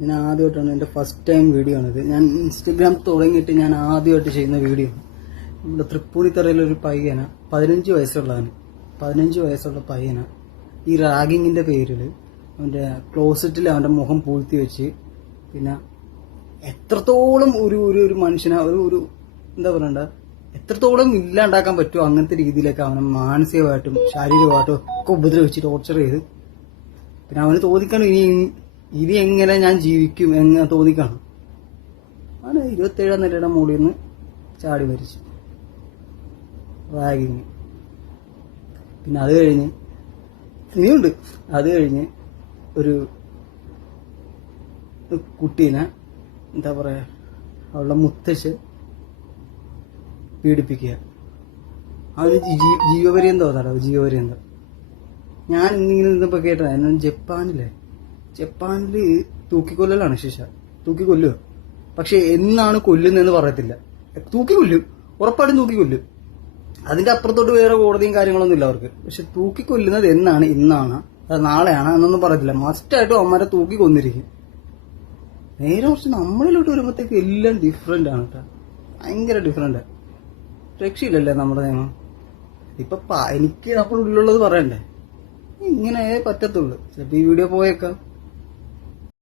ഞാൻ ആദ്യമായിട്ടാണ് എൻ്റെ ഫസ്റ്റ് ടൈം വീഡിയോ ആണിത്. ഞാൻ ഇൻസ്റ്റഗ്രാം തുടങ്ങിയിട്ട് ഞാൻ ആദ്യമായിട്ട് ചെയ്യുന്ന വീഡിയോ. നമ്മുടെ തൃപ്പൂണിത്തറയിലൊരു പയ്യന 15 വയസ്സുള്ളതാണ്. 15 വയസ്സുള്ള പയ്യന ഈ റാഗിങ്ങിൻ്റെ പേരിൽ അവൻ്റെ ക്ലോസറ്റിൽ അവൻ്റെ മുഖം പൂഴ്ത്തി വെച്ച്, പിന്നെ എത്രത്തോളം ഒരു മനുഷ്യനെ ഒരു എന്താ പറയണ്ട, എത്രത്തോളം ഇല്ലാണ്ടാക്കാൻ പറ്റുമോ അങ്ങനത്തെ രീതിയിലൊക്കെ അവനെ മാനസികമായിട്ടും ശാരീരികമായിട്ടും ഒക്കെ ഉപദ്രവിച്ച് ടോർച്ചർ ചെയ്ത്, പിന്നെ അവന് തോന്നിക്കണം ഇനി എങ്ങനെ ഞാൻ ജീവിക്കും എങ്ങനെ തോന്നിക്കണം. അവന് 27 നിലയുടെ മുകളിൽ നിന്ന് ചാടി മരിച്ചു. റാഗിങ്. പിന്നെ അത് കഴിഞ്ഞ് ഇനിയുണ്ട്. അത് കഴിഞ്ഞ് ഒരു കുട്ടീനെ എന്താ പറയാ, അവളുടെ മുത്തശ്ശൻ പീഡിപ്പിക്കുക. അവന് ജീവപര്യന്തം അതാണോ, ജീവപര്യന്തം. ഞാൻ ഇങ്ങനെ നിന്നപ്പോ കേട്ടത് ജപ്പാനില് തൂക്കിക്കൊല്ലലാണ് ശിക്ഷ. തൂക്കിക്കൊല്ലുക. പക്ഷെ എന്നാണ് കൊല്ലുന്നതെന്ന് പറയത്തില്ല. തൂക്കിക്കൊല്ലും, ഉറപ്പായിട്ടും തൂക്കിക്കൊല്ലും. അതിന്റെ അപ്പുറത്തോട്ട് വേറെ കോടതിയും കാര്യങ്ങളൊന്നും ഇല്ല അവർക്ക്. പക്ഷെ തൂക്കിക്കൊല്ലുന്നത് എന്നാണ്, ഇന്നാണ്, അത് നാളെയാണ് എന്നൊന്നും പറയത്തില്ല. മസ്റ്റായിട്ടും അവന്മാരെ തൂക്കി കൊന്നിരിക്കും. നേരെ കുറച്ച് നമ്മളിലോട്ട് വരുമ്പോഴത്തേക്ക് എല്ലാം ഡിഫറെന്റ് ആണ് കേട്ടോ. ഭയങ്കര ഡിഫറെന്റ്. രക്ഷയില്ലല്ലേ നമ്മുടെ നിയമം. ഇപ്പൊ എനിക്ക് നമ്മുടെ ഉള്ളിലുള്ളത് പറയണ്ടേ, ഇങ്ങനെ പറ്റത്തുള്ളൂ. ചിലപ്പോ ഈ വീഡിയോ പോയേക്കാം.